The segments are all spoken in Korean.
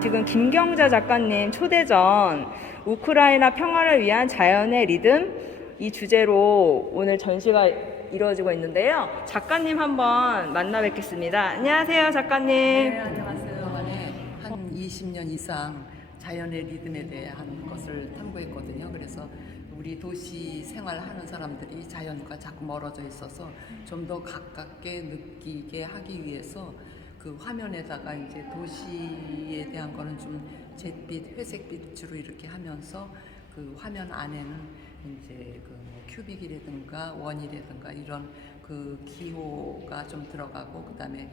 지금 김경자 작가님 초대전 우크라이나 평화를 위한 자연의 리듬 이 주제로 오늘 전시가 이루어지고 있는데요. 작가님 한번 만나 뵙겠습니다. 안녕하세요, 작가님. 네, 안녕하세요. 한 20년 이상 자연의 리듬에 대한 것을 탐구했거든요. 그래서 우리 도시 생활하는 사람들이 자연과 자꾸 멀어져 있어서 좀 더 가깝게 느끼게 하기 위해서 그 화면에다가 이제 도시에 대한 거는 좀 잿빛, 회색빛으로 이렇게 하면서 그 화면 안에는 이제 그 큐빅이라든가 원이라든가 이런 그 기호가 좀 들어가고 그다음에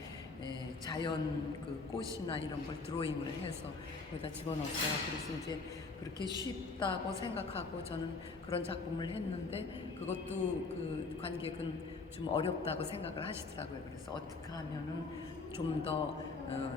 자연 그 꽃이나 이런 걸 드로잉을 해서 거기다 집어넣었어요. 그래서 이제 그렇게 쉽다고 생각하고 저는 그런 작품을 했는데 그것도 그 관객은 좀 어렵다고 생각을 하시더라고요. 그래서 어떻게 하면은 좀 더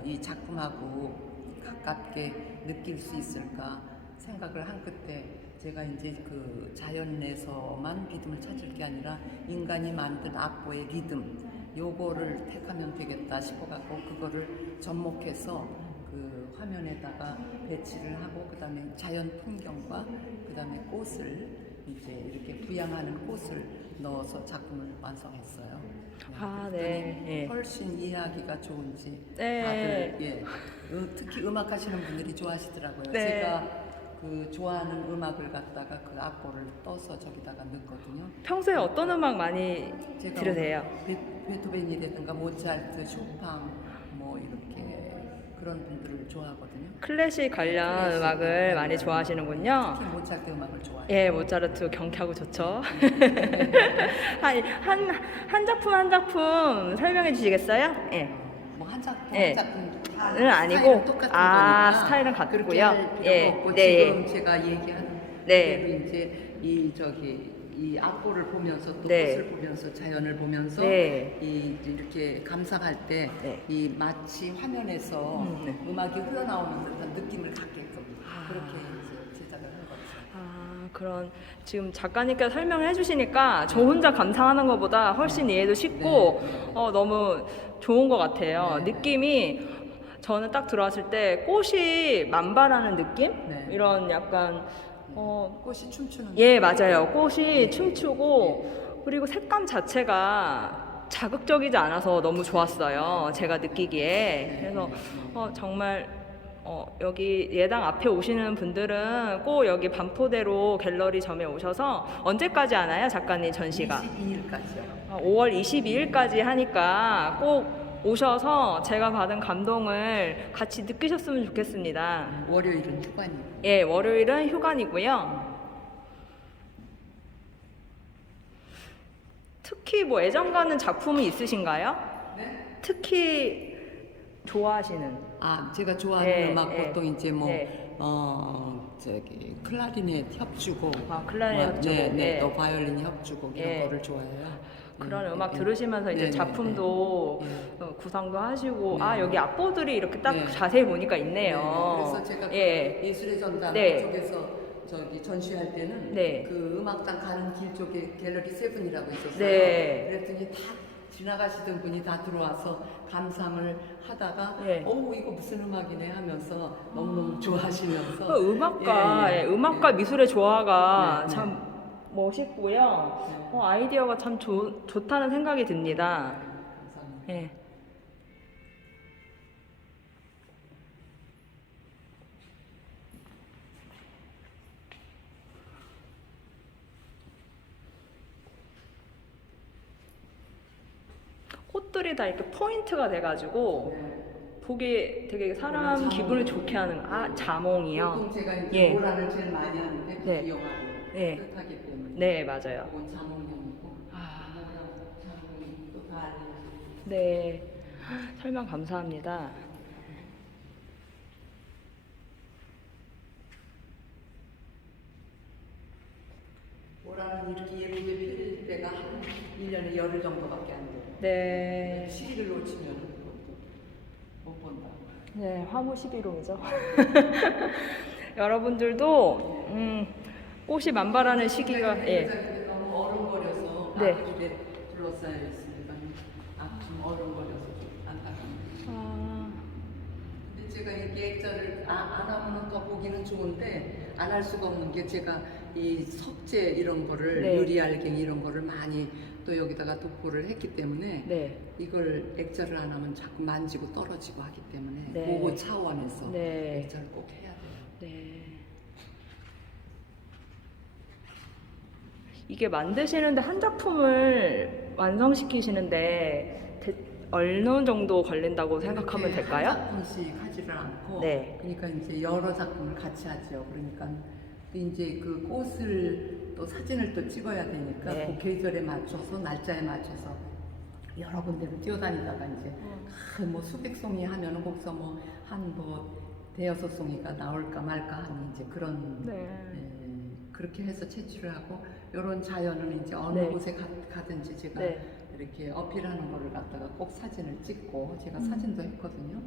이 작품하고 가깝게 느낄 수 있을까 생각을 한 끝에 제가 이제 그 자연에서만 리듬을 찾을 게 아니라 인간이 만든 악보의 리듬 요거를 택하면 되겠다 싶어갖고 그거를 접목해서 그 화면에다가 배치를 하고 그 다음에 자연 풍경과 그 다음에 꽃을 이제 이렇게 부양하는 꽃을 넣어서 작품을 완성했어요. 네. 예. 훨씬 이해하기가 좋은지 네. 다들 특히 음악 하시는 분들이 좋아하시더라고요. 네. 제가 그 좋아하는 음악을 갖다가 그 악보를 떠서 저기다가 넣거든요. 평소에 어떤 음악 많이 제가 들으세요? 베토벤이라든가 모차르트, 쇼팡 뭐 이렇게 그런 분들을 좋아하거든요. 클래식 관련 음악을 많이 좋아하시는군요. 특히 모차르트 음악을 좋아해요. 예, 모차르트 경쾌하고 좋죠. 한 작품 한 작품 설명해 주시겠어요? 예. 뭐 한 작품 예. 한 작품 다 는 아니고 스타일은 똑같은 거니까 스타일은 그렇게 같고요. 할 필요가 예. 없고 네. 지금 제가 얘기하는 네. 그대로 이제 이 악보를 보면서 또 네. 꽃을 보면서 자연을 보면서 네. 이렇게 감상할 때 네. 이 마치 화면에서 네. 음악이 흘러나오는 듯한 느낌을 갖게끔 그렇게 이제 제작을 한 거죠. 그런 지금 작가님께서 설명을 해주시니까 저 혼자 감상하는 것보다 훨씬 이해도 쉽고 너무 좋은 것 같아요. 네. 느낌이 저는 딱 들어왔을 때 꽃이 만발하는 느낌? 네. 이런 약간 꽃이 춤추는 예, 맞아요. 꽃이 춤추고 그리고 색감 자체가 자극적이지 않아서 너무 좋았어요. 제가 느끼기에. 그래서 정말 여기 예당 앞에 오시는 분들은 꼭 여기 반포대로 갤러리 점에 오셔서 언제까지 하나요, 작가님 전시가? 22일까지요. 5월 22일까지 하니까 꼭 오셔서 제가 받은 감동을 같이 느끼셨으면 좋겠습니다. 월요일은 휴관이고. 예, 월요일은 휴관이고요. 특히 뭐 애정 가는 작품이 있으신가요? 네? 특히 좋아하시는? 제가 좋아하는 네, 음악 네. 보통 이제 뭐 네. 저기 클라리넷 협주곡, 클라리넷 협주곡. 네, 네. 또 바이올린 협주곡 이런 네. 거를 좋아해요. 그런 음악 들으시면서 이제 네, 작품도 구상도 하시고 여기 악보들이 이렇게 딱 네. 자세히 보니까 있네요. 그래서 제가 예. 예술의 전당 네. 쪽에서 저기 전시할 때는 네. 그 음악장 가는 길 쪽에 갤러리 세븐이라고 있었어요. 네. 그랬더니 다 지나가시던 분이 다 들어와서 감상을 하다가 예. 이거 무슨 음악이네 하면서 너무너무 좋아하시면서 그 음악과 음악과 미술의 조화가 네, 참 멋있고요. 아이디어가 참 좋다는 생각이 듭니다. 감사합니다. 예. 꽃들이 다 이렇게 포인트가 돼가지고 보기 되게 사람 기분을 좋게 하는 자몽이요. 보통 제가 이제 예. 모란을 제일 많이 하는데 네. 기억하고 네. 뜻하기 때문에 네, 맞아요. 그건 자몽형이고 자몽이 또 다 알려요. 네, 설명 감사합니다. 모란은 이렇게 예쁘게 필 때가 한 1년에 열흘 정도밖에 안 돼요. 네, 시기를 놓치면 그것도 못 본다. 네, 화무 11호이죠. 여러분들도 꽃이 만발하는 시기가 너무 얼음거려서 네. 앞쪽에 둘러싸여 있으니까 좀 얼음거려서 좀 안타깝네요. 근데 제가 이 이렇게 액자를 안 하면 더 보기는 좋은데 안 할 수가 없는 게 제가 이 석재 이런 거를 네. 유리알갱이 이런 거를 많이 또 여기다가 도포를 했기 때문에 네. 이걸 액자를 안 하면 자꾸 만지고 떨어지고 하기 때문에 네. 그거 차원에서 네. 액자를 꼭 해야 돼요. 네. 이게 만드시는데 한 작품을 완성시키시는데 어느 정도 걸린다고 생각하면 이렇게 될까요? 한 작품씩 하지를 않고 네. 그러니까 이제 여러 작품을 같이 하죠. 그러니까 이제 그 꽃을 또 사진을 또 찍어야 되니까 네. 그 계절에 맞춰서 날짜에 맞춰서 여러 군데를 뛰어다니다가 이제 뭐 수백 송이 하면은 거기서 뭐 한 대여섯 송이가 나올까 말까 하는 이제 그런 네. 그렇게 해서 채취를 하고 이런 자연은 이제 어느 네. 곳에 가든지 제가 네. 이렇게 어필하는 거를 갖다가 꼭 사진을 찍고 제가 사진도 했거든요.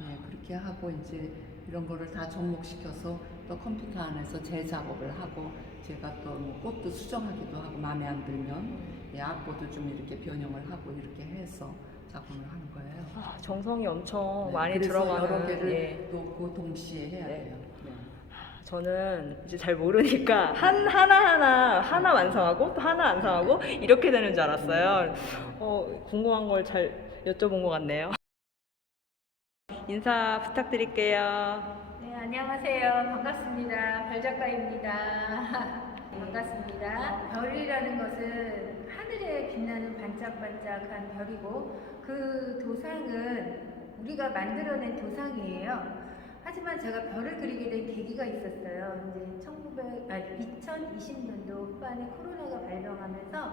네, 그렇게 하고 이제 이런 거를 다 접목시켜서 또 컴퓨터 안에서 재작업을 하고 제가 또 뭐 꽃도 수정하기도 하고 마음에 안 들면 악보도 좀 이렇게 변형을 하고 이렇게 해서 작품을 하는 거예요. 아, 정성이 엄청 네, 많이 그래서 들어가는. 여러 개를 예. 놓고 동시에 해야 네. 돼요. 네. 저는 이제 잘 모르니까 하나 완성하고 또 하나 완성하고 이렇게 되는 줄 알았어요. 궁금한 걸 잘 여쭤본 것 같네요. 인사 부탁드릴게요. 네, 안녕하세요. 반갑습니다. 별 작가입니다. 반갑습니다. 별이라는 것은 하늘에 빛나는 반짝반짝한 별이고 그 도상은 우리가 만들어낸 도상이에요. 하지만 제가 별을 그리게 된 계기가 있었어요. 이제 2020년도 후반에 코로나가 발병하면서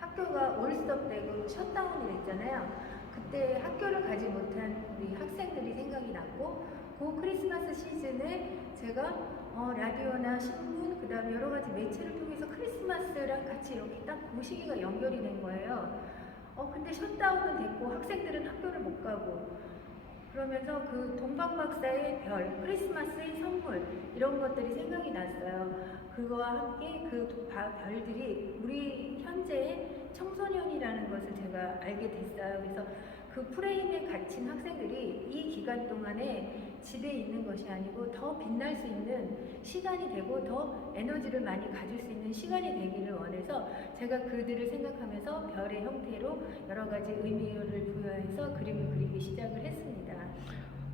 학교가 올스톱되고 셧다운이 됐잖아요. 그때 학교를 가지 못한 우리 학생들이 생각이 났고 그 크리스마스 시즌에 제가 라디오나 신문 그 다음에 여러 가지 매체를 통해서 크리스마스랑 같이 이렇게 딱 그 시기가 연결이 된 거예요. 근데 셧다운은 됐고 학생들은 학교를 못 가고 그러면서 그 동방 박사의 별, 크리스마스의 선물 이런 것들이 생각이 났어요. 그거와 함께 그 별들이 우리 현재의 청소년이라는 것을 제가 알게 됐어요. 그래서 그 프레임에 갇힌 학생들이 이 기간 동안에 집에 있는 것이 아니고 더 빛날 수 있는 시간이 되고 더 에너지를 많이 가질 수 있는 시간이 되기를 원해서 제가 그들을 생각하면서 별의 형태로 여러 가지 의미를 부여해서 그림을 그리기 시작을 했습니다.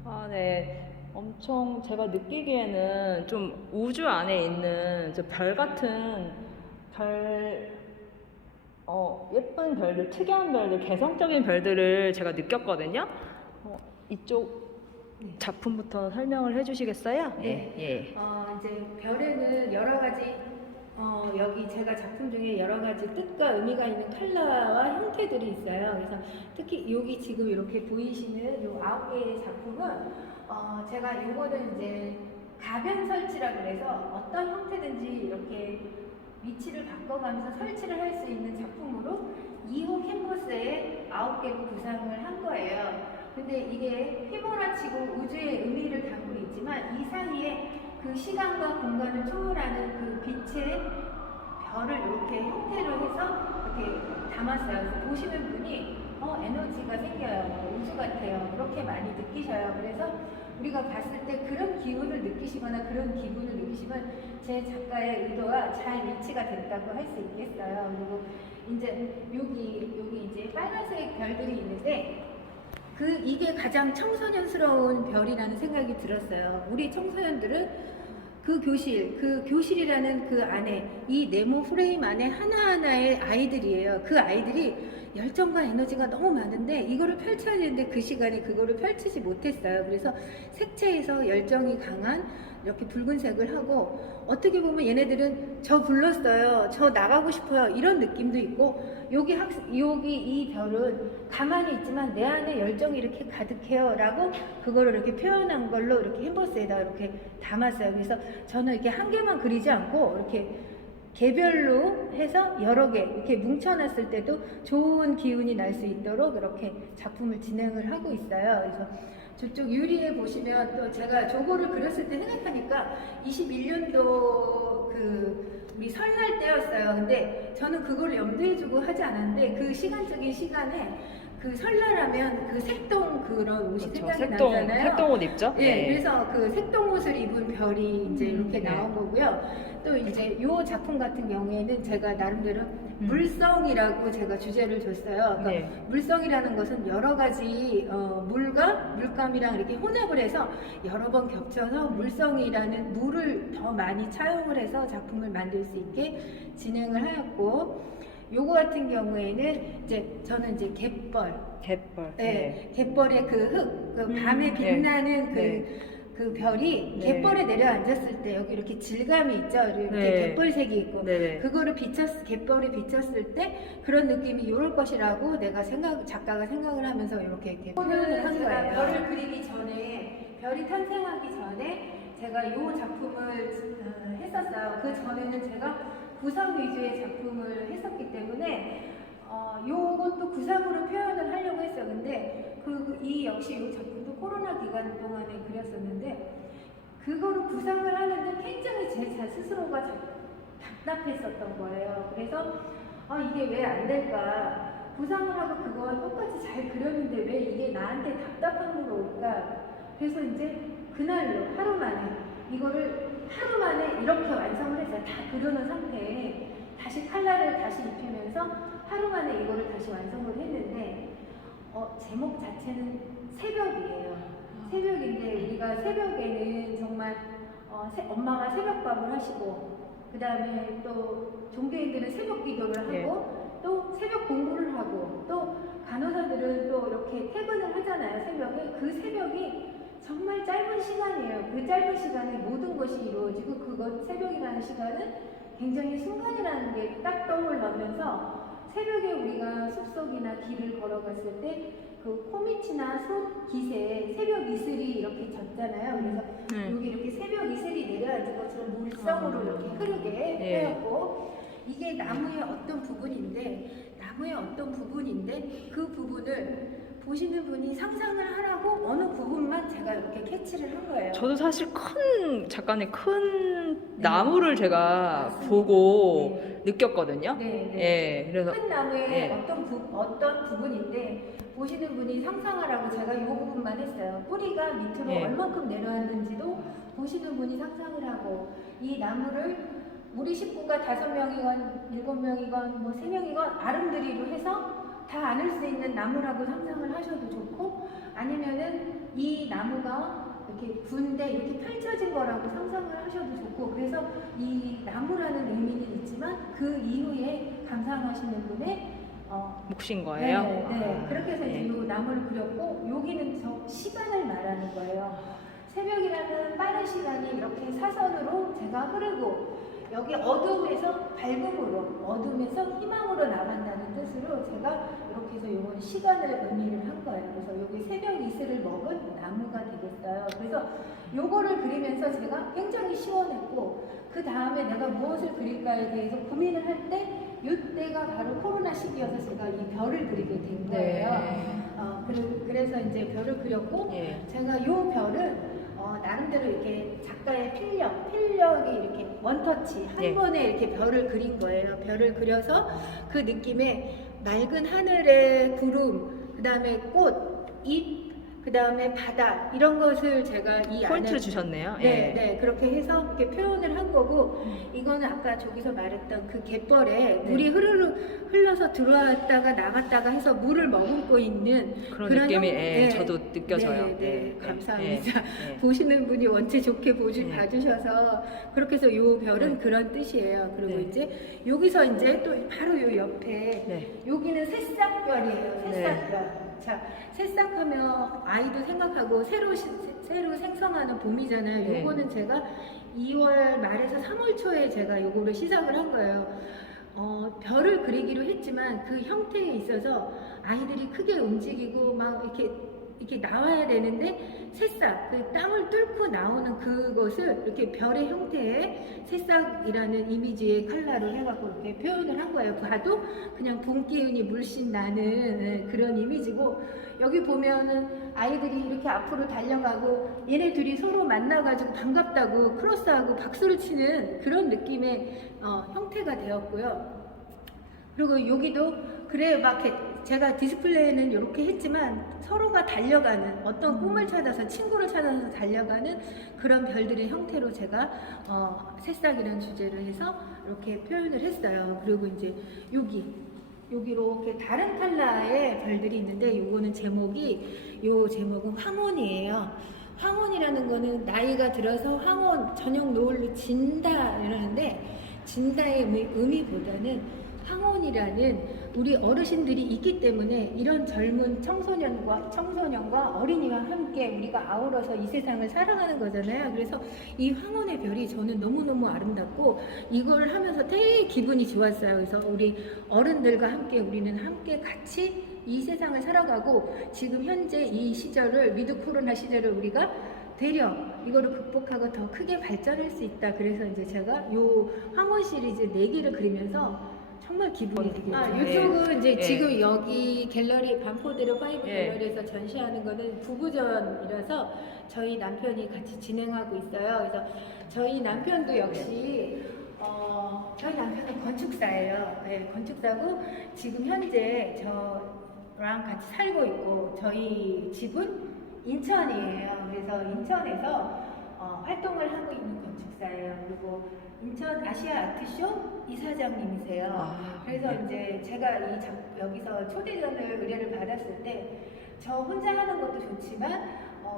아, 네. 엄청 제가 느끼기에는 좀 우주 안에 있는 저 별 같은 예쁜 별들, 특이한 별들, 개성적인 별들을 제가 느꼈거든요. 이쪽 작품부터 설명을 해주시겠어요? 네. 예. 이제 별에는 여러 가지 여기 제가 작품 중에 여러 가지 뜻과 의미가 있는 컬러와 형태들이 있어요. 그래서 특히 여기 지금 이렇게 보이시는 요 9개의 작품은 제가 요거는 이제 가변 설치라 그래서 어떤 형태든지 이렇게 위치를 바꿔가면서 설치를 할 수 있는 작품으로 2호 캔버스에 9개로 구상을 한 거예요. 근데 이게 피보라치고 우주의 의미를 담고 있지만 이 사이에 그 시간과 공간을 초월하는 그 빛의 별을 이렇게 형태로 해서 이렇게 담았어요. 그래서 보시는 분이 에너지가 생겨요. 우주 같아요. 그렇게 많이 느끼셔요. 그래서 우리가 봤을 때 그런 기운을 느끼시거나 그런 기분을 느끼시면 제 작가의 의도와 잘 일치가 됐다고 할 수 있겠어요. 그리고 이제 여기 이제 빨간색 별들이 있는데 이게 가장 청소년스러운 별이라는 생각이 들었어요. 우리 청소년들은 그 교실이라는 그 안에 이 네모 프레임 안에 하나하나의 아이들이에요. 그 아이들이 열정과 에너지가 너무 많은데 이거를 펼쳐야 되는데 그 시간에 그거를 펼치지 못했어요. 그래서 색채에서 열정이 강한 이렇게 붉은색을 하고 어떻게 보면 얘네들은 저 불렀어요. 저 나가고 싶어요. 이런 느낌도 있고 여기 이 별은 가만히 있지만 내 안에 열정이 이렇게 가득해요. 라고 그거를 이렇게 표현한 걸로 이렇게 햄버스에다 이렇게 담았어요. 그래서 저는 이렇게 한 개만 그리지 않고 이렇게 개별로 해서 여러 개 이렇게 뭉쳐놨을 때도 좋은 기운이 날 수 있도록 이렇게 작품을 진행을 하고 있어요. 그래서 저쪽 유리에 보시면 또 제가 저거를 그렸을 때 생각하니까 21년도 우리 설날 때였어요. 근데 저는 그걸 염두에 두고 하지 않았는데 그 시간적인 시간에 그 설날하면 그 색동 그런 옷이 그렇죠. 생각이 색동, 나잖아요. 색동 옷 입죠? 예, 그래서 그 색동 옷을 입은 별이 이제 이렇게 네. 나온 거고요. 또 이제 요 작품 같은 경우에는 제가 나름대로 물성이라고 제가 주제를 줬어요. 그러니까 네. 물성이라는 것은 여러 가지 물과 물감이랑 이렇게 혼합을 해서 여러 번 겹쳐서 물성이라는 물을 더 많이 차용을 해서 작품을 만들 수 있게 진행을 하였고, 요거 같은 경우에는 이제 저는 이제 갯벌, 갯벌. 네, 갯벌의 그 흙, 그 밤에 빛나는 그 별이 네. 갯벌에 내려앉았을 때 여기 이렇게 질감이 있죠. 이렇게 네. 갯벌색이 있고 네네. 그거를 갯벌에 비쳤을 때 그런 느낌이 이럴 것이라고 작가가 생각을 하면서 이렇게 표현을 한 거예요. 별을 그리기 전에, 별이 탄생하기 전에 제가 이 작품을 했었어요. 그 전에는 제가 구상 위주의 작품을 했었기 때문에 요것도 구상으로 표현을 하려고 했어요. 근데 이 역시 이 작품도 코로나 기간 동안에 그렸었는데 그거를 구상을 하는데 굉장히 제 스스로가 답답했었던 거예요. 그래서 이게 왜 안 될까? 구상을 하고 그거 똑같이 잘 그렸는데 왜 이게 나한테 답답함으로 올까? 그래서 이제 그날로 하루 만에 이거를 하루 만에 이렇게 완성을 했어요. 다 그려놓은 상태에 다시 칼라를 다시 입히면서 하루 만에 이거를 다시 완성을 했는데 제목 자체는 새벽이에요. 새벽인데 우리가 새벽에는 정말 엄마가 새벽밥을 하시고 그 다음에 또 종교인들은 새벽 기도를 하고 네. 또 새벽 공부를 하고 또 간호사들은 또 이렇게 퇴근을 하잖아요. 새벽에. 그 새벽이 정말 짧은 시간이에요. 그 짧은 시간에 모든 것이 이루어지고 그것 새벽이라는 시간은 굉장히 순간이라는 게 딱 떠올라면서 새벽에 우리가 숲속이나 길을 걸어갔을 때 그 코밑이나 소 깃에 새벽 이슬이 이렇게 젖잖아요. 그래서 여기 이렇게 새벽 이슬이 내려앉은 것처럼 물성으로 이렇게 흐르게 해갖고 이게 나무의 어떤 부분인데 그 부분을 보시는 분이 상상을 하라고 어느 부분만 제가 이렇게 캐치를 한 거예요. 저도 사실 작가님 큰 나무를 제가 맞습니다. 보고 네. 느꼈거든요. 네, 네. 예, 그래서 큰 나무의 네. 어떤 부분인데 보시는 분이 상상하라고 제가 이 부분만 했어요. 뿌리가 밑으로 네. 얼만큼 내려왔는지도 보시는 분이 상상을 하고 이 나무를 우리 식구가 5명이건 7명이건 뭐 3명이건 아름드리로 해서 다 안을 수 있는 나무라고 상상을 하셔도 좋고 아니면은 이 나무가 이렇게 군데 이렇게 펼쳐진 거라고 상상을 하셔도 좋고 그래서 이 나무라는 의미는 있지만 그 이후에 감상하시는 분의 몫인 거예요. 네. 그렇게 해서 이제 네. 이 나무를 그렸고 여기는 저 시간을 말하는 거예요. 새벽이라는 빠른 시간이 이렇게 사선으로 제가 흐르고 여기 어둠에서 밝음으로, 어둠에서 희망으로 나간다는 뜻으로 제가 이렇게 해서 이건 시간을 의미를 한 거예요. 그래서 여기 새벽 이슬을 먹은 나무가 되겠어요. 그래서 요거를 그리면서 제가 굉장히 시원했고 그 다음에 내가 무엇을 그릴까에 대해서 고민을 할 때 이때가 바로 코로나 시기여서 제가 이 별을 그리게 된 거예요. 그래서 이제 별을 그렸고 예. 제가 이 별은 나름대로 이렇게 작가의 필력이 이렇게 원터치 한 예. 번에 이렇게 별을 그린 거예요. 별을 그려서 그 느낌에 맑은 하늘의 구름, 그 다음에 꽃, 잎, 그 다음에 바다 이런 것을 제가 이 포인트를 안에 주셨네요. 네, 예. 네, 그렇게 해서 이렇게 표현을 한 거고, 이거는 아까 저기서 말했던 그 갯벌에 물이 흘러서 들어왔다가 나갔다가 해서 물을 머금고 있는 그런 느낌이 네, 저도 느껴져요. 네, 네, 예, 감사합니다. 예. 보시는 분이 원체 좋게 네. 봐주셔서 그렇게 해서 요 별은 네. 그런 뜻이에요. 그리고 네. 이제 여기서 이제 또 바로 요 옆에 네. 여기는 새싹별이에요. 새싹별. 네. 자, 새싹하면 아이도 생각하고 새로 생성하는 봄이잖아요. 네. 요거는 제가 2월 말에서 3월 초에 제가 요거를 시작을 한 거예요. 별을 그리기로 했지만 그 형태에 있어서 아이들이 크게 움직이고 막 이렇게 나와야 되는데 새싹, 그 땅을 뚫고 나오는 그것을 이렇게 별의 형태의 새싹이라는 이미지의 컬러로 해갖고 이렇게 표현을 한 거예요. 봐도 그냥 봄 기운이 물씬 나는 그런 이미지고 여기 보면은 아이들이 이렇게 앞으로 달려가고 얘네 둘이 서로 만나가지고 반갑다고 크로스하고 박수를 치는 그런 느낌의 형태가 되었고요. 그리고 여기도 그래 막 이렇게 제가 디스플레이는 이렇게 했지만 서로가 달려가는 어떤 꿈을 찾아서 친구를 찾아서 달려가는 그런 별들의 형태로 제가 새싹이라는 주제를 해서 이렇게 표현을 했어요. 그리고 이제 여기 이렇게 다른 컬러의 별들이 있는데 요거는 제목은 황혼이에요. 황혼이라는 거는 나이가 들어서 황혼 저녁 노을로 진다 이러는데 진다의 의미보다는 황혼이라는 우리 어르신들이 있기 때문에 이런 젊은 청소년과 어린이와 함께 우리가 아우러서 이 세상을 살아가는 거잖아요. 그래서 이 황혼의 별이 저는 너무너무 아름답고 이걸 하면서 되게 기분이 좋았어요. 그래서 우리 어른들과 함께 우리는 함께 같이 이 세상을 살아가고 지금 현재 이 시절을 위드 코로나 시절을 우리가 되려 이거를 극복하고 더 크게 발전할 수 있다. 그래서 이제 제가 요 황혼 시리즈 4개를 그리면서 정말 기분이 되게 좋아요. 이쪽은 이제 지금 여기 갤러리 반포대로 5 갤러리에서 전시하는 거는 부부전이라서 저희 남편이 같이 진행하고 있어요. 그래서 저희 남편도 역시 저희 남편은 건축사예요. 네, 건축사고 지금 현재 저랑 같이 살고 있고 저희 집은 인천이에요. 그래서 인천에서 활동을 하고 있는 건축사예요. 그리고 인천 아시아 아트쇼 이사장님이세요. 그래서 이제 제가 여기서 초대전을 의뢰를 받았을 때 저 혼자 하는 것도 좋지만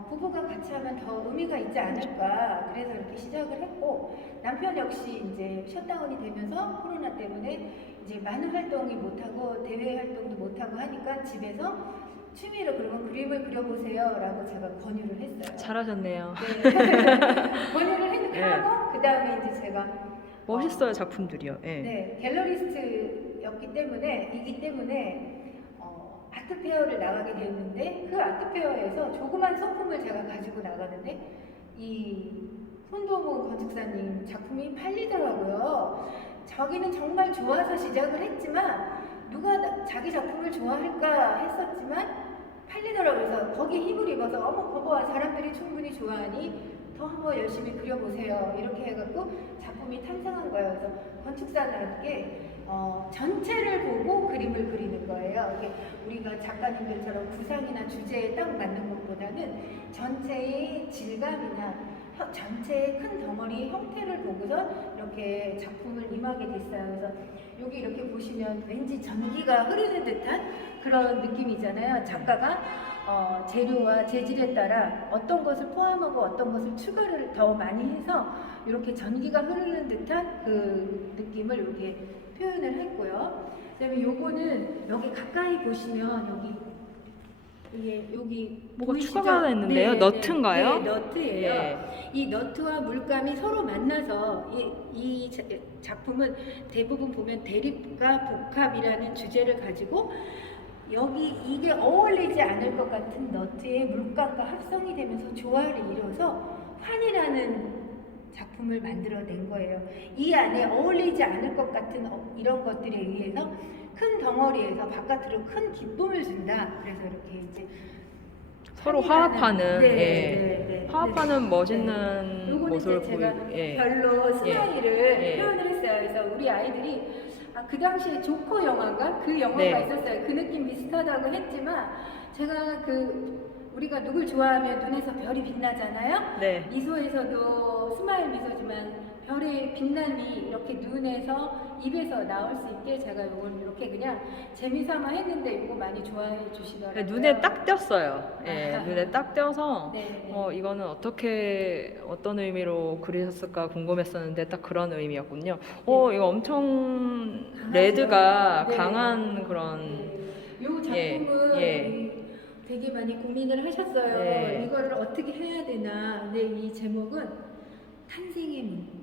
부부가 같이 하면 더 의미가 있지 않을까. 그래서 이렇게 시작을 했고 남편 역시 이제 셧다운이 되면서 코로나 때문에 이제 많은 활동이 못하고 대외 활동도 못하고 하니까 집에서 취미로 그러면 그림을 그려보세요 라고 제가 권유를 했어요. 잘하셨네요. 네. 권유를 하고 그 다음에 이제 제가 멋있어요, 작품들이요. 예. 네, 갤러리스트였기 때문에 아트 페어를 나가게 됐는데 그 아트 페어에서 조그만 소품을 제가 가지고 나가는데 이 손도문 건축사님 작품이 팔리더라고요. 저기는 정말 좋아서 시작을 했지만 누가 자기 작품을 좋아할까 했었지만 팔리더라고요. 그래서 거기에 힘을 입어서 어머 거봐 사람들이 충분히 좋아하니 더 한번 열심히 그려보세요. 이렇게 해갖고 작품이 탄생한 거예요. 그래서 건축사들께 전체를 보고 그림을 그리는 거예요. 이게 우리가 작가님들처럼 구상이나 주제에 딱 맞는 것보다는 전체의 질감이나 전체의 큰 덩어리 형태를 보고서 이렇게 작품을 임하게 됐어요. 그래서 여기 이렇게 보시면 왠지 전기가 흐르는 듯한 그런 느낌이잖아요. 작가가 재료와 재질에 따라 어떤 것을 포함하고 어떤 것을 추가를 더 많이 해서 이렇게 전기가 흐르는 듯한 그 느낌을 이렇게 표현을 했고요. 그다음에 요거는 여기 가까이 보시면 여기 뭐가 보이시죠? 추가가 됐는데요? 너트인가요? 네, 너트예요. 예. 이 너트와 물감이 서로 만나서 이 작품은 대부분 보면 대립과 복합이라는 주제를 가지고 이게 어울리지 않을 것 같은 너트의 물감과 합성이 되면서 조화를 이뤄서 환이라는 작품을 만들어낸 거예요. 이 안에 어울리지 않을 것 같은 이런 것들에 의해서 큰 덩어리에서 바깥으로 큰 기쁨을 준다. 그래서 이렇게 이제 서로 화합하는, 네. 화합하는 멋있는 요거는 모습을 이제 제가 보이. 별로 스타일을 예. 표현을 했어요. 그래서 우리 아이들이 그 당시에 조커 영화인가? 그 영화가 네. 있었어요. 그 느낌 비슷하다고 했지만 제가 우리가 누굴 좋아하면 눈에서 별이 빛나잖아요. 네. 미소에서도 스마일 미소지만 별의 빛남이 이렇게 눈에서 입에서 나올 수 있게 제가 이걸 이렇게 그냥 재미삼아 했는데 이거 많이 좋아해 주시더라고요. 눈에 딱 띄었어요. 예, 아하. 눈에 딱 띄어서 네. 이거는 어떤 의미로 그리셨을까 궁금했었는데 딱 그런 의미였군요. 이거 엄청 강하죠? 레드가 네. 강한 그런 이 작품은 예. 되게 많이 고민을 하셨어요. 네. 이거를 어떻게 해야 되나. 근데 이 제목은 탄생의 문.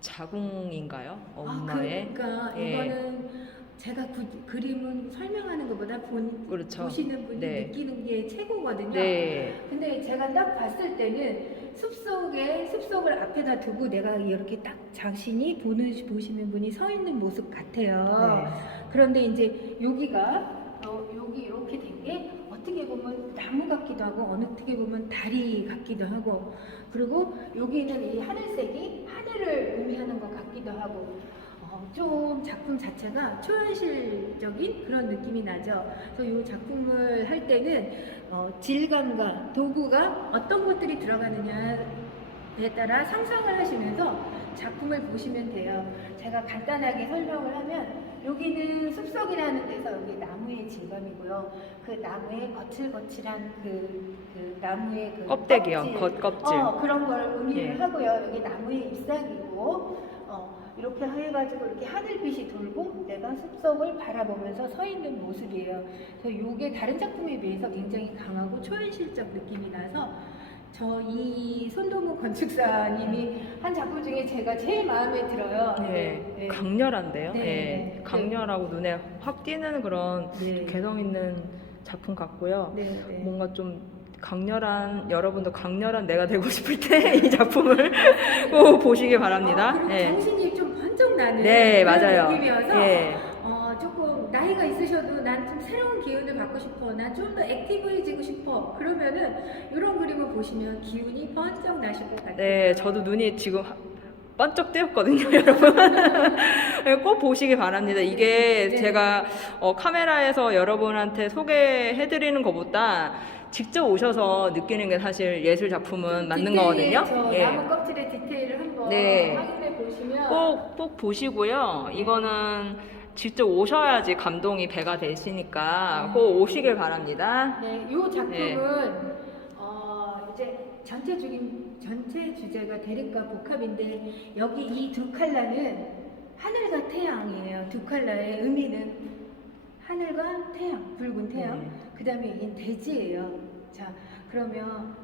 자궁인가요? 엄마의. 그러니까 예. 이거는 제가 그림은 설명하는 것보다 그렇죠. 보시는 분이 네. 느끼는 게 최고거든요. 네. 근데 제가 딱 봤을 때는 숲속을 앞에다 두고 내가 이렇게 딱 자신이 보시는 분이 서 있는 모습 같아요. 네. 그런데 이제 여기가 여기 이렇게 된 게 어떻게 보면 나무 같기도 하고 어떻게 보면 다리 같기도 하고 그리고 여기는 이 하늘색이 하늘을 의미하는 것 같기도 하고 좀 작품 자체가 초현실적인 그런 느낌이 나죠. 그래서 이 작품을 할 때는 질감과 도구가 어떤 것들이 들어가느냐에 따라 상상을 하시면서 작품을 보시면 돼요. 제가 간단하게 설명을 하면 여기는 숲속이라는 데서 여기 나무의 질감이고요. 그 나무의 거칠거칠한 그 나무의 그 껍데기요, 겉껍질. 그런 걸 의미를 예. 하고요. 여기 나무의 잎사귀고 이렇게 해가지고 이렇게 하늘빛이 돌고 내가 숲속을 바라보면서 서 있는 모습이에요. 그래서 이게 다른 작품에 비해서 굉장히 강하고 초현실적 느낌이 나서 저 이 손도무 건축사님이 한 작품 중에 제가 제일 마음에 들어요. 네, 강렬한데요. 네, 네, 네. 강렬하고 눈에 확 띄는 그런 네. 개성 있는 작품 같고요. 네, 네. 뭔가 좀 강렬한, 여러분도 강렬한 내가 되고 싶을 때 이 작품을 꼭 보시기 바랍니다. 그리고 네. 정신이 좀 번쩍 나는 네, 그런 맞아요. 느낌이어서 예. 조금 나이가 있으셔도 난 좀 새로운 기운을 받고 싶어, 난 좀 더 액티브해지고 싶어, 그러면은 이런 그림을 보시면 기운이 번쩍 나실 것 같아요. 네, 저도 눈이 지금 번쩍 뜨였거든요, 여러분. 꼭 보시기 바랍니다. 이게 네. 제가 카메라에서 여러분한테 소개해드리는 것보다 직접 오셔서 느끼는 게 사실 예술 작품은 맞는 디테일에 거거든요. 저 예. 나무 껍질의 디테일을 한번 네. 확인해 보시면 꼭 보시고요. 이거는 직접 오셔야지 감동이 배가 되시니까 꼭 오시길 바랍니다. 네, 이 작품은 이제 전체 주제가 대립과 복합인데 여기 이 두 컬러는 하늘과 태양이에요. 두 컬러의 의미는 하늘과 태양, 붉은 태양. 네. 그 다음에 이게 대지예요. 자, 그러면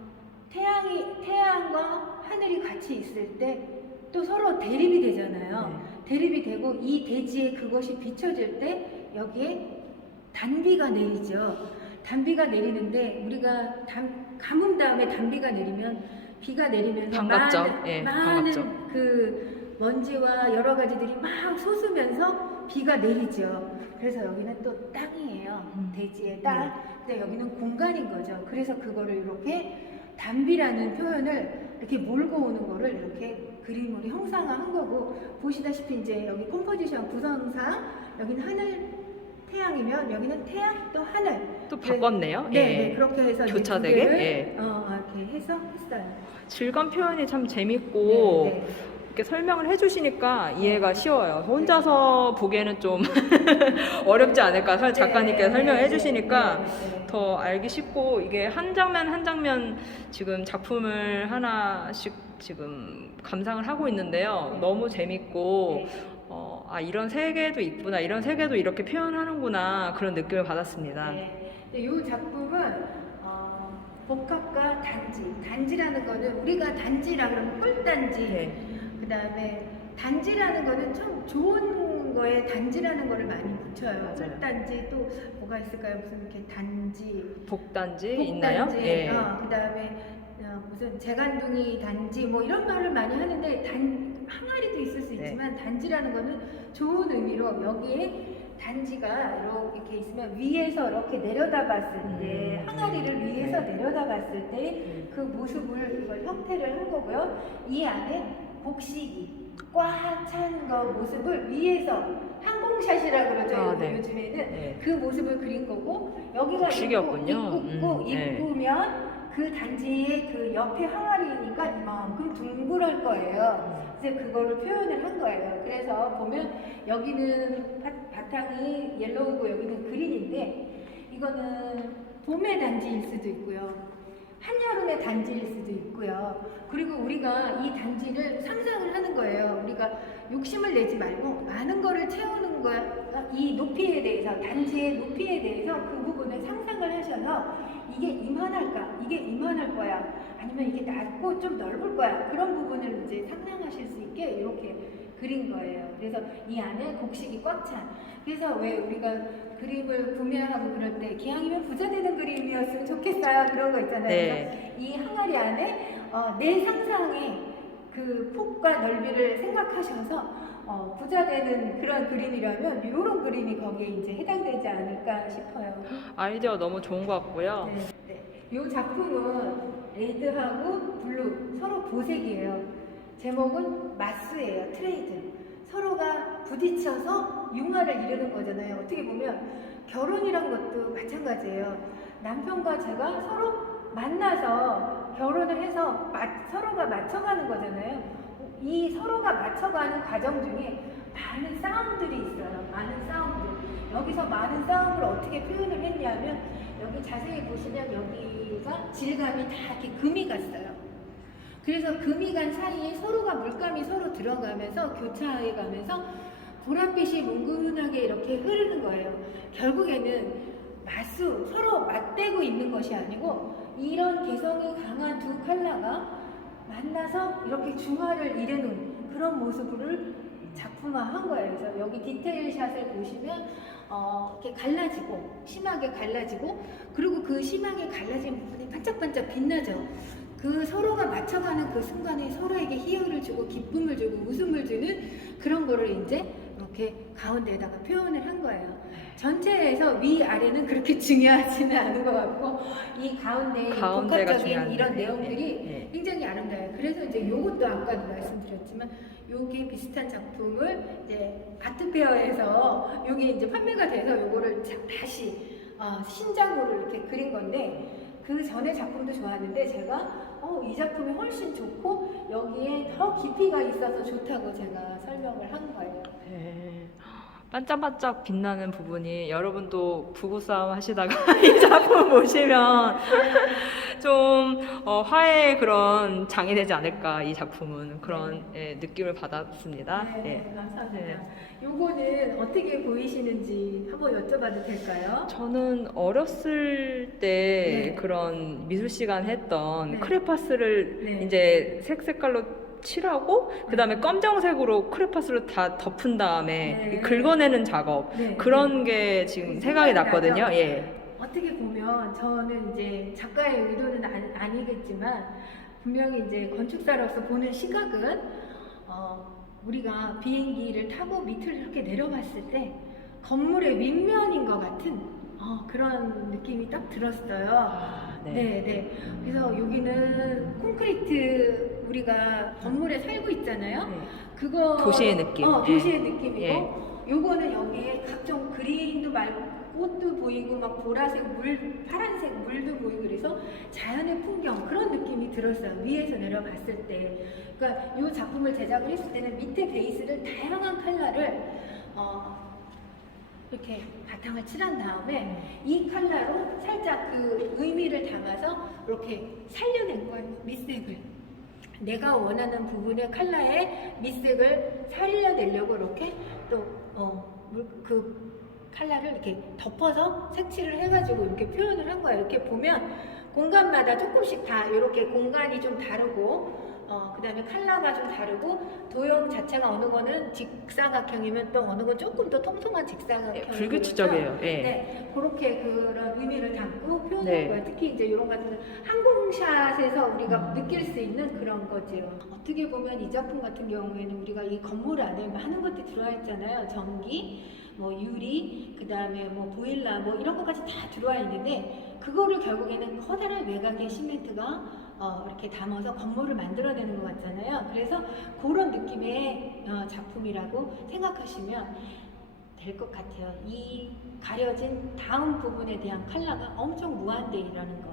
태양과 하늘이 같이 있을 때 또 서로 대립이 되잖아요. 대립이 되고 이 대지에 그것이 비춰질 때 여기에 단비가 내리죠. 단비가 내리는데 우리가 가뭄 다음에 단비가 내리면 비가 내리면서 반갑죠. 예, 많은 반갑죠. 그 먼지와 여러 가지들이 막 솟으면서 비가 내리죠. 그래서 여기는 또 땅이에요. 대지의 땅. 근데 여기는 공간인 거죠. 그래서 그거를 이렇게 단비라는 표현을 이렇게 몰고 오는 거를 이렇게 그림으로 형상화한 거고, 보시다시피 이제 여기 컴포지션 구성상 여기는 하늘 태양이면 여기는 태양 또 하늘 또 바꿨네요. 네, 예. 네, 그렇게 해서 이제 교차되게. 두 개를, 예. 이렇게 해서 했어요. 질감 표현이 참 재밌고 네, 네. 이렇게 설명을 해주시니까 이해가 쉬워요. 혼자서 보기에는 좀 어렵지 않을까. 작가님께서 설명해 주시니까 더 알기 쉽고, 이게 한 장면 한 장면 지금 작품을 하나씩 지금 감상을 하고 있는데요. 너무 재밌고 이런 세계도 있구나, 이런 세계도 이렇게 표현하는구나, 그런 느낌을 받았습니다. 네. 이 작품은 복합과 단지라는 거는 우리가 단지라 그러면 꿀단지, 네. 그 다음에 단지라는 거는 참 좋은 거에 단지라는 거를 많이 붙여요. 맞아요. 꿀단지 또 뭐가 있을까요? 무슨 이렇게 단지, 복단지 있나요? 예. 그 다음에 무슨 재간둥이 단지 뭐 이런 말을 많이 하는데 항아리도 있을 수 있지만 단지라는 거는 좋은 의미로 여기에 단지가 이렇게 있으면 위에서 이렇게 내려다 봤을 때 항아리를 위에서 내려다 봤을 때 그 모습을 이걸 형태를 한 거고요. 이 안에 곡식이 꽉 찬 거 모습을 위에서 항공샷이라 그러죠. 네. 요즘에는 네. 그 모습을 그린 거고, 여기가 곡식이었군요. 네. 입구면 그 단지의 그 옆에 항아리니까 이만큼 둥그럴 거예요. 이제 그거를 표현을 한 거예요. 그래서 보면 여기는 바탕이 옐로우고 여기는 그린인데, 이거는 봄의 단지일 수도 있고요. 한여름의 단지일 수도 있고요. 그리고 우리가 이 단지를 상상을 하는 거예요. 우리가 욕심을 내지 말고 많은 거를 채우는 거야. 이 높이에 대해서, 단지의 높이에 대해서 그 부분을 상상을 하셔서 이게 이만할까? 이게 이만할 거야? 아니면 이게 낮고 좀 넓을 거야? 그런 부분을 이제 상상하실 수 있게 이렇게 그린 거예요. 그래서 이 안에 곡식이 꽉 찬. 그래서 왜 우리가 그림을 구매하고 그럴 때 기왕이면 부자 되는 그림이었으면 좋겠어요. 그런 거 있잖아요. 네. 그래서 이 항아리 안에 내 상상의 그 폭과 넓이를 생각하셔서 부자 되는 그런 그림이라면 이런 그림이 거기에 이제 해당되지 않을까 싶어요. 아이디어 너무 좋은 것 같고요. 네. 이 작품은 레드하고 블루 서로 보색이에요. 제목은 마스예요. 트레이드. 서로가 부딪혀서 융화를 이루는 거잖아요. 어떻게 보면 결혼이란 것도 마찬가지예요. 남편과 제가 서로 만나서 결혼을 해서 서로가 맞춰가는 거잖아요. 이 서로가 맞춰가는 과정 중에 많은 싸움들이 있어요. 많은 싸움들. 여기서 많은 싸움을 어떻게 표현을 했냐면 여기 자세히 보시면 여기가 질감이 다 이렇게 금이 갔어요. 그래서 금이 간 사이에 서로가 물감이 서로 들어가면서 교차해 가면서 보랏빛이 뭉근하게 이렇게 흐르는 거예요. 결국에는 서로 맞대고 있는 것이 아니고 이런 개성이 강한 두 컬러가 만나서 이렇게 중화를 이루는 그런 모습을 작품화한 거예요. 그래서 여기 디테일 샷을 보시면 이렇게 갈라지고 심하게 갈라지고 그리고 그 심하게 갈라진 부분이 반짝반짝 빛나죠. 그 서로가 맞춰가는 그 순간에 서로에게 희열을 주고 기쁨을 주고 웃음을 주는 그런 거를 이제 이렇게 가운데에다가 표현을 한 거예요. 전체에서 위아래는 그렇게 중요하지는 않은 것 같고 이 가운데 가운데가 복합적인 중요한 이런 거네. 내용들이 네. 굉장히 아름다워요. 그래서 이제 요것도 아까도 말씀드렸지만 요게 비슷한 작품을 이제 아트페어에서 요게 이제 판매가 돼서 요거를 다시 신작으로 이렇게 그린 건데 그 전에 작품도 좋았는데 제가 이 작품이 훨씬 좋고 여기에 더 깊이가 있어서 좋다고 제가 설명을 한 거예요. 네. 반짝반짝 빛나는 부분이 여러분도 부부싸움 하시다가 이 작품 보시면 좀 화해의 그런 장이 되지 않을까, 이 작품은 그런 느낌을 받았습니다. 네, 감사합니다. 네. 요거는 어떻게 보이시는지 한번 여쭤봐도 될까요? 저는 어렸을 때 네. 그런 미술 시간 했던 네. 크레파스를 네. 이제 색깔로 칠하고 그 다음에 검정색으로 크레파스로 다 덮은 다음에 네. 긁어내는 작업, 네. 그런 게 지금 생각이 났거든요. 나죠? 예. 어떻게 보면 저는 이제 작가의 의도는 아니겠지만 분명히 이제 건축사로서 보는 시각은 우리가 비행기를 타고 밑을 이렇게 내려봤을 때 건물의 윗면인 것 같은 그런 느낌이 딱 들었어요. 네. 그래서 여기는 콘크리트 우리가 건물에 살고 있잖아요. 네. 그거 도시의 느낌. 도시의 예. 느낌이고 예. 요거는 여기에 각종 그림도 말고 꽃도 보이고 막 보라색 물, 파란색 물도 보이고 그래서 자연의 풍경 그런 느낌이 들었어요. 위에서 내려봤을 때. 그러니까 이 작품을 제작을 했을 때는 밑에 베이스를 다양한 컬러를 이렇게 바탕을 칠한 다음에 이 컬러로 살짝 그 의미를 담아서 이렇게 살려낸 거예요. 밑색을. 내가 원하는 부분의 컬러의 밑색을 살려내려고 이렇게 또 그 컬러를 이렇게 덮어서 색칠을 해가지고 이렇게 표현을 한 거예요. 이렇게 보면 공간마다 조금씩 다 이렇게 공간이 좀 다르고 그 다음에 컬러가 좀 다르고 도형 자체가 어느 거는 직사각형이면 또 어느 건 조금 더 통통한 직사각형. 불규칙적이에요. 예. 네, 그렇게 그런 의미를 담고 표현한 네. 거예요. 특히 이제 이런 같은 항공샷에서 우리가 느낄 수 있는 그런 거죠. 어떻게 보면 이 작품 같은 경우에는 우리가 이 건물 안에 많은 것들이 들어와 있잖아요. 전기, 뭐 유리, 그 다음에 뭐 보일러, 뭐 이런 것까지 다 들어와 있는데 그거를 결국에는 커다란 외곽의 시멘트가 이렇게 담아서 건물을 만들어내는 것 같잖아요. 그래서 그런 느낌의 작품이라고 생각하시면 될 것 같아요. 이 가려진 다음 부분에 대한 컬러가 엄청 무한대라는 거.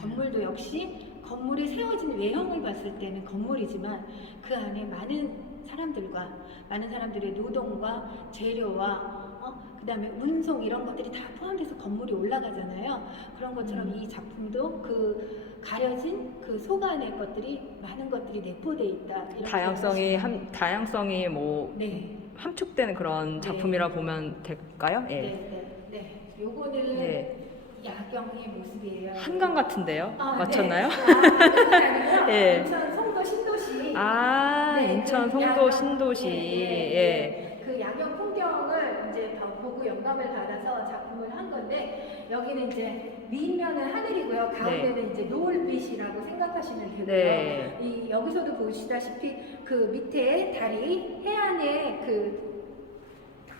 건물도 역시 건물이 세워진 외형을 봤을 때는 건물이지만 그 안에 많은 사람들의 노동과 재료와 그 다음에 운송 이런 것들이 다 포함돼서 건물이 올라가잖아요. 그런 것처럼 이 작품도 그 가려진 그 속 안의 것들이 많은 것들이 내포돼 있다. 이렇게 다양성이 뭐 네. 함축되는 그런 작품이라 보면 될까요? 예. 네. 요거는 네. 야경의 모습이에요. 한강 같은데요? 네. 맞췄나요? 한강은 아니고요. 예. 인천 송도 신도시. 네, 인천 송도 야경, 신도시. 예. 그 야경 풍경을 이제 보고 영감을 받아서 작품을 한 건데 여기는 이제 윗면은 하늘이고요. 가운데는 이제 노을빛이라고 생각하시면 되고요. 네. 여기서도 보시다시피 그 밑에 다리 해안의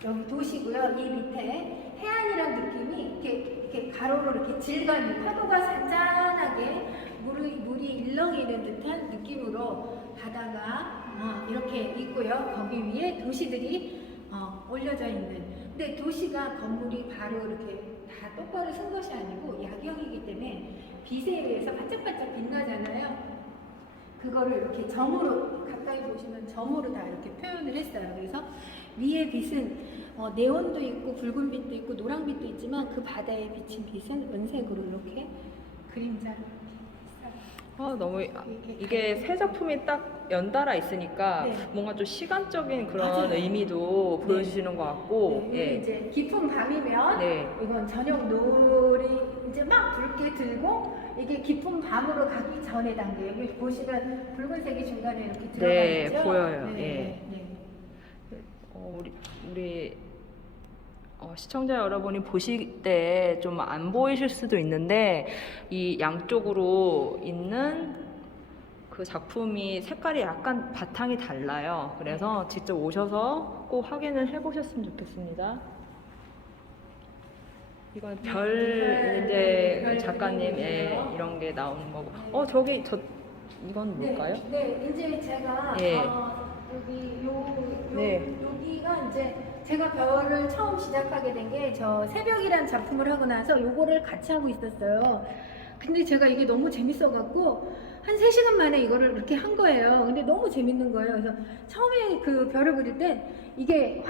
여기 도시고요. 이 밑에 해안이란 느낌이 이렇게 가로로 이렇게 질감이 파도가 잔잔하게 물이 일렁이는 듯한 느낌으로 바다가 이렇게 있고요. 거기 위에 도시들이 올려져 있는. 근데 도시가 건물이 바로 이렇게 다 똑바로 쓴 것이 아니고 야경이기 때문에 빛에 의해서 반짝반짝 빛나잖아요. 그거를 이렇게 점으로 가까이 보시면 점으로 다 이렇게 표현을 했어요. 그래서 위에 빛은 네온도 있고 붉은 빛도 있고 노란 빛도 있지만 그 바다에 비친 빛은 은색으로 이렇게 그림자로 너무 이게 세 작품이 딱 연달아 있으니까 네. 뭔가 좀 시간적인 그런 맞아요. 의미도 네. 보여주시는 것 같고, 네, 이제 깊은 밤이면 네. 이건 저녁 노을이 이제 막 붉게 들고 이게 깊은 밤으로 가기 전에 단계. 여기 보시면 붉은색이 중간에 이렇게 들어가 네, 있죠. 보여요. 네, 예. 네. 우리 시청자 여러분이 보실 때 좀 안 보이실 수도 있는데 이 양쪽으로 있는 그 작품이 색깔이 약간 바탕이 달라요. 그래서 직접 오셔서 꼭 확인을 해보셨으면 좋겠습니다. 이건 별 이제 별 작가님 그림이고요. 이런 게 나오는 거고. 저기 이건 뭘까요? 네, 이제 제가 예. 여기 네. 여기가 이제 제가 별을 처음 시작하게 된 게 저 새벽이란 작품을 하고 나서 요거를 같이 하고 있었어요. 근데 제가 이게 너무 재밌어갖고 한 3시간 만에 이거를 이렇게 한 거예요. 근데 너무 재밌는 거예요. 그래서 처음에 그 별을 그릴 때 이게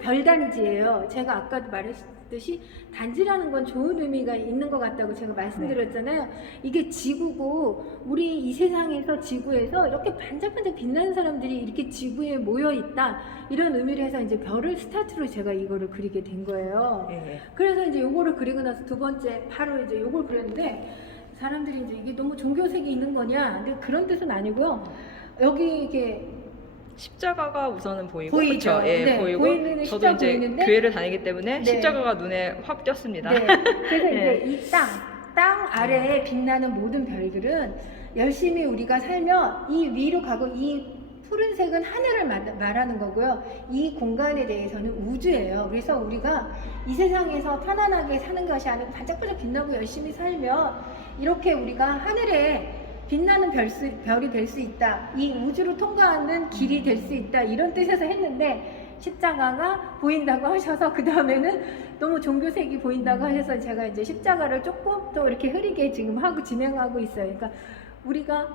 별단지예요. 제가 아까도 말했듯이 단지라는 건 좋은 의미가 있는 것 같다고 제가 말씀드렸잖아요. 이게 지구고 우리 이 세상에서 지구에서 이렇게 반짝반짝 빛나는 사람들이 이렇게 지구에 모여 있다 이런 의미를 해서 이제 별을 스타트로 제가 이거를 그리게 된 거예요. 예. 그래서 이제 요거를 그리고 나서 두 번째 바로 이제 요걸 그렸는데 사람들이 이제 이게 너무 종교색이 있는 거냐? 근데 그런 뜻은 아니고요. 여기 이게 십자가가 우선은 보이고, 보이죠. 그쵸? 예, 네, 보이고. 보이는 저도 십자가 이제 보이는데 교회를 다니기 때문에 네. 십자가가 눈에 확 띄었습니다. 네. 그래서 네. 이제 이 땅 아래에 빛나는 모든 별들은 열심히 우리가 살면 이 위로 가고 이 푸른색은 하늘을 말하는 거고요. 이 공간에 대해서는 우주예요. 그래서 우리가 이 세상에서 편안하게 사는 것이 아니고 반짝반짝 빛나고 열심히 살면 이렇게 우리가 하늘에 빛나는 별이 될 수 있다. 이 우주로 통과하는 길이 될 수 있다. 이런 뜻에서 했는데 십자가가 보인다고 하셔서 그 다음에는 너무 종교색이 보인다고 하셔서 제가 이제 십자가를 조금 더 이렇게 흐리게 지금 진행하고 있어요. 그러니까 우리가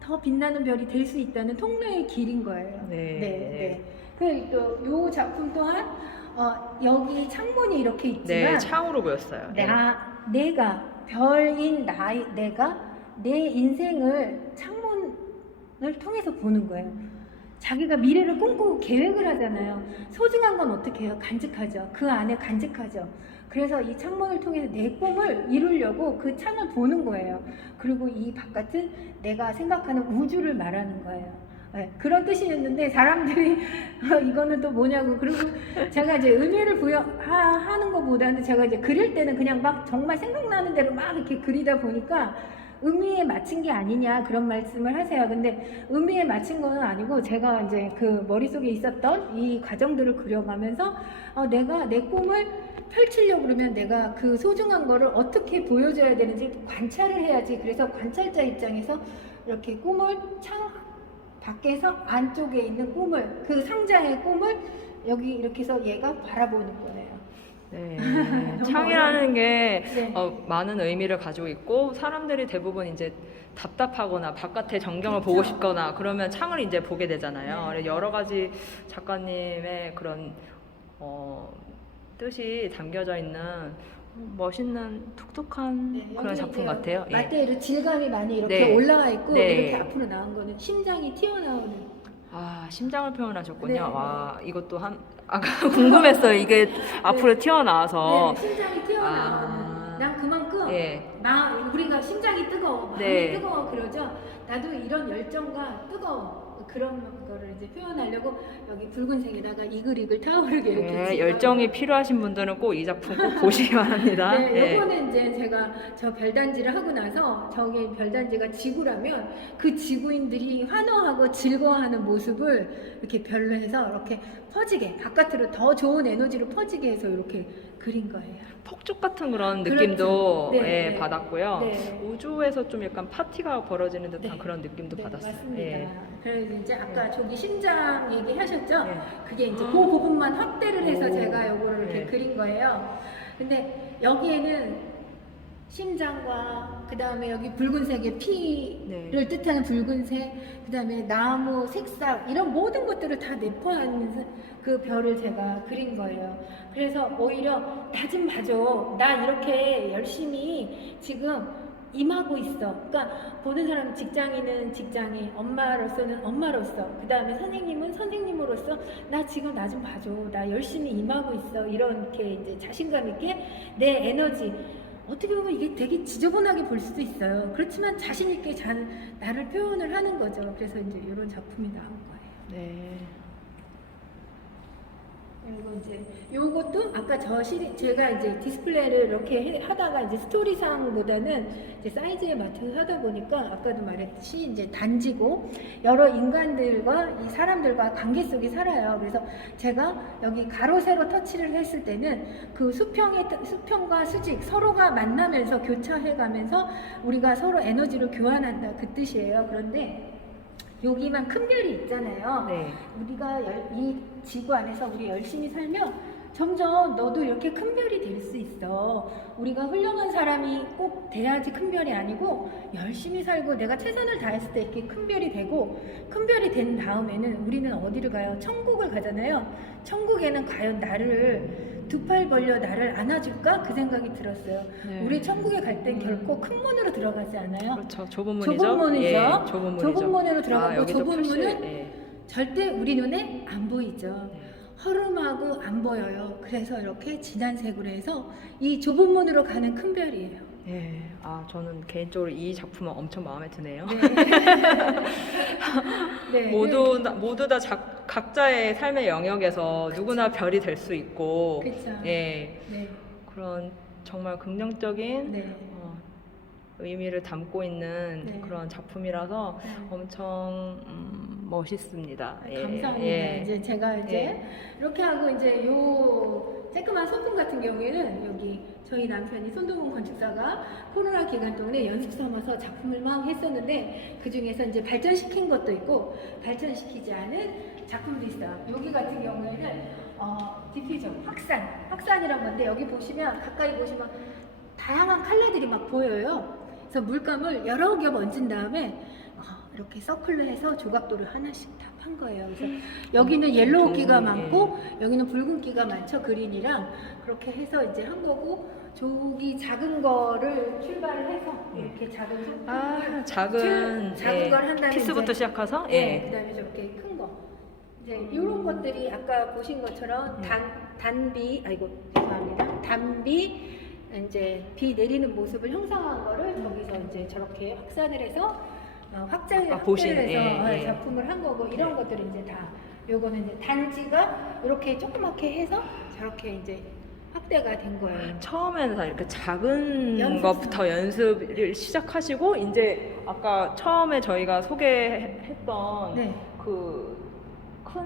더 빛나는 별이 될 수 있다는 통로의 길인 거예요. 네. 그리고 또 요 작품 또한 여기 창문이 이렇게 있지만 네, 창으로 보였어요. 내가 별인 내가 내 인생을 창문을 통해서 보는 거예요. 자기가 미래를 꿈꾸고 계획을 하잖아요. 소중한 건 어떻게 해요? 간직하죠. 그 안에 간직하죠. 그래서 이 창문을 통해서 내 꿈을 이루려고 그 창을 보는 거예요. 그리고 이 바깥은 내가 생각하는 우주를 말하는 거예요. 네, 그런 뜻이었는데 사람들이 이거는 또 뭐냐고. 그리고 제가 이제 의미를 부여하는 것보다는 제가 이제 그릴 때는 그냥 막 정말 생각나는 대로 막 이렇게 그리다 보니까 의미에 맞춘 게 아니냐 그런 말씀을 하세요. 근데 의미에 맞춘 거는 아니고 제가 이제 그 머릿속에 있었던 이 과정들을 그려가면서 내가 내 꿈을 펼치려고 그러면 내가 그 소중한 거를 어떻게 보여줘야 되는지 관찰을 해야지. 그래서 관찰자 입장에서 이렇게 꿈을 창 밖에서 안쪽에 있는 꿈을 그 상자의 꿈을 여기 이렇게 해서 얘가 바라보는 거예요. 네. 창이라는 게 네. 많은 의미를 가지고 있고 사람들이 대부분 이제 답답하거나 바깥의 전경을 그렇죠. 보고 싶거나 그러면 창을 이제 보게 되잖아요. 네. 그래서 여러 가지 작가님의 그런 뜻이 담겨져 있는 멋있는 툭툭한 네, 그런 여기 작품 이제 같아요. 예. 맞대로 질감이 많이 이렇게 네. 올라와 있고 네. 이렇게 앞으로 나온 거는 심장이 튀어나오는. 심장을 표현하셨군요. 네, 와, 이것도 아까 궁금했어요. 이게 앞으로 튀어나와서. 네, 심장이 튀어나오는. 난 그만큼 예. 우리가 심장이 뜨거워, 마음이 네. 뜨거워 그러죠. 나도 이런 열정과 뜨거움 그런 거를 이제 표현하려고 여기 붉은색에다가 이글이글 타오르게 이렇게 네, 지금 열정이 필요하신 분들은 꼭 이 작품 꼭 보시기 바랍니다. 네, 예. 요거는 이제 제가 저 별단지를 하고 나서 저기 별단지가 지구라면 그 지구인들이 환호하고 즐거워하는 모습을 이렇게 별로 해서 이렇게 퍼지게 바깥으로 더 좋은 에너지로 퍼지게 해서 이렇게 그린 거예요. 폭죽 같은 그런 그렇죠. 느낌도 네, 예, 네. 받았고요. 네. 우주에서 좀 약간 파티가 벌어지는 듯한 네. 그런 느낌도 네, 받았어요. 맞습니다. 예. 그래서 그래서 이제 아까 저기 심장 얘기하셨죠? 네. 그게 이제 그 부분만 확대를 해서 오. 제가 요거를 이렇게 네. 그린 거예요. 근데 여기에는 심장과 그 다음에 여기 붉은색의 피를 네. 뜻하는 붉은색, 그 다음에 나무 색상 이런 모든 것들을 다 내포하는 그 별을 제가 그린 거예요. 그래서 오히려 나 좀 봐줘. 나 이렇게 열심히 지금 임하고 있어. 그러니까 보는 사람 직장인은 직장인, 엄마로서는 엄마로서, 그 다음에 선생님은 선생님으로서 나 지금 나 좀 봐줘. 나 열심히 임하고 있어. 이렇게 이제 자신감 있게 내 에너지. 어떻게 보면 이게 되게 지저분하게 볼 수도 있어요. 그렇지만 자신 있게 나를 표현을 하는 거죠. 그래서 이제 이런 작품이 나온 거예요. 네. 그리고 이제 요것도 아까 제가 이제 디스플레이를 이렇게 하다가 이제 스토리상보다는 이제 사이즈에 맞춰서 하다 보니까 아까도 말했듯이 이제 단지고 여러 인간들과 이 사람들과 관계 속에 살아요. 그래서 제가 여기 가로 세로 터치를 했을 때는 그 수평과 수직 서로가 만나면서 교차해가면서 우리가 서로 에너지를 교환한다 그 뜻이에요. 그런데 여기만 큰 별이 있잖아요. 네. 우리가 이 지구 안에서 우리 열심히 살면 점점 너도 이렇게 큰 별이 될 수 있어. 우리가 훌륭한 사람이 꼭 돼야지 큰 별이 아니고 열심히 살고 내가 최선을 다했을 때 이렇게 큰 별이 되고 큰 별이 된 다음에는 우리는 어디를 가요? 천국을 가잖아요. 천국에는 과연 나를 두 팔 벌려 나를 안아줄까? 그 생각이 들었어요. 네. 우리 천국에 갈 땐 결코 큰 문으로 들어가지 않아요. 그렇죠. 좁은 문이죠. 좁은 문이죠. 예, 좁은 문이죠. 좁은 문으로 들어가고 여기도 좁은 표시, 문은 예. 절대 우리 눈에 안 보이죠. 네. 허름하고 안 보여요. 그래서 이렇게 진한 색으로 해서 이 좁은 문으로 가는 큰 별이에요. 예. 아, 저는 개인적으로 이 작품은 엄청 마음에 드네요. 네. 네. 모두 다 각자의 삶의 영역에서 누구나 별이 될 수 있고, 그쵸. 예, 네. 그런 정말 긍정적인 네. 의미를 담고 있는 네. 그런 작품이라서 네. 엄청 멋있습니다. 예, 감사합니다. 예. 이제 제가 이제 예. 이렇게 하고 이제 요 쬐끄만 소품 같은 경우에는 여기 저희 남편이 손동훈 건축사가 코로나 기간 동안에 연습 삼아서 작품을 막 했었는데 그 중에서 이제 발전시킨 것도 있고 발전시키지 않은 작품도 있어요. 여기 같은 경우에는 디퓨전, 확산이란 건데 여기 보시면 가까이 보시면 다양한 컬러들이 막 보여요. 그래서 물감을 여러 겹 얹은 다음에 이렇게 서클로 해서 조각도를 하나씩 다 판 거예요. 그래서 여기는 옐로우기가 많고 여기는 붉은기가 많죠. 그린이랑 그렇게 해서 이제 한 거고 저기 작은 거를 출발을 해서 이렇게 작은 소품을 작은 걸 한 다음에 피스부터 이제 시작해서 네, 그다음에 저렇게 큰 거. 이제 이런 것들이 아까 보신 것처럼 단비 이제 비 내리는 모습을 형상한 거를 저기서 이제 저렇게 확산을 해서 확대를 해서 예. 작품을 한 거고 이런 것들이 이제 다 요거는 이제 단지가 이렇게 조그맣게 해서 저렇게 이제 확대가 된 거예요. 처음에는 다 이렇게 작은 연습 것부터 연습을 시작하시고 이제 아까 처음에 저희가 소개했던 네. 그 큰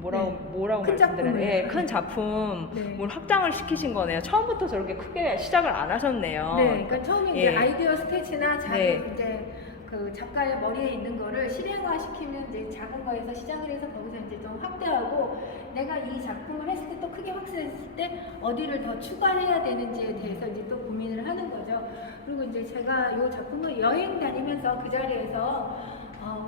네. 뭐라고 큰 말씀드려요? 작품을. 예, 큰 작품을 네. 확장을 시키신 거네요. 처음부터 저렇게 크게 시작을 안 하셨네요. 네, 그러니까 처음에 예. 이제 아이디어 스케치나 작은 네. 이제 그 작가의 머리에 있는 거를 실행화 시키면 이제 작은 거에서 시작을 해서 거기서 이제 좀 확대하고 내가 이 작품을 했을 때 또 크게 확산했을 때 어디를 더 추가해야 되는지에 대해서 이제 또 고민을 하는 거죠. 그리고 이제 제가 이 작품을 여행 다니면서 그 자리에서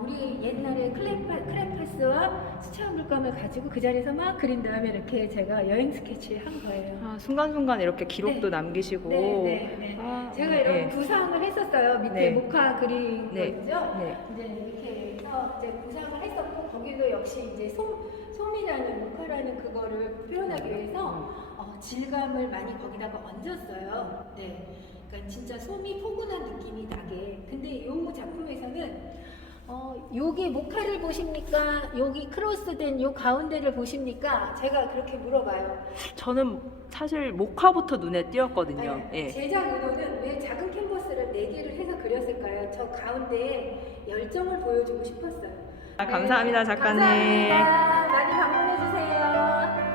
우리 옛날에 크레파스와 수채화 물감을 가지고 그 자리에서 막 그린 다음에 이렇게 제가 여행 스케치를 한 거예요. 순간순간 이렇게 기록도 네. 남기시고 네. 제가 이런 네. 구상을 했었어요. 밑에 네. 모카 그린 네. 거죠. 네. 이제 이렇게 해서 이제 구상을 했었고 거기도 역시 이제 솜이라는 모카라는 그거를 표현하기 위해서 질감을 많이 거기다가 얹었어요. 네. 그러니까 진짜 솜이 포근한 느낌이 나게. 근데 요 작품에서는 여기 모카를 보십니까? 여기 크로스된 요 가운데를 보십니까? 제가 그렇게 물어봐요. 저는 사실 모카부터 눈에 띄었거든요. 네, 예. 제작 의도는 왜 작은 캔버스를 4개를 해서 그렸을까요? 저 가운데에 열정을 보여주고 싶었어요. 감사합니다, 작가님. 감사합니다. 많이 방문해주세요.